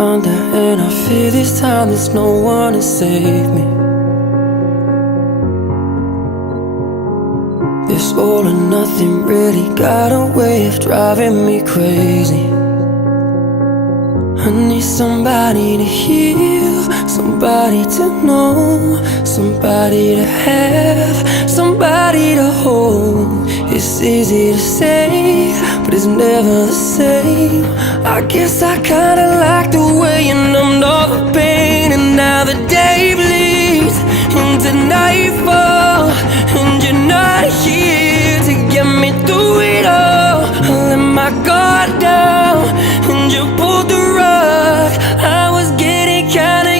under, and I fear this time there's no one to save me. This all or nothing really got a way of driving me crazy. I need somebody to heal, somebody to know, somebody to have, somebody to hold. It's easy to say, but it's never the same. I guess I kinda like the way you numbed all the pain, and now the day bleeds into nightfall, and you're not here to get me through it all. I let my guard down,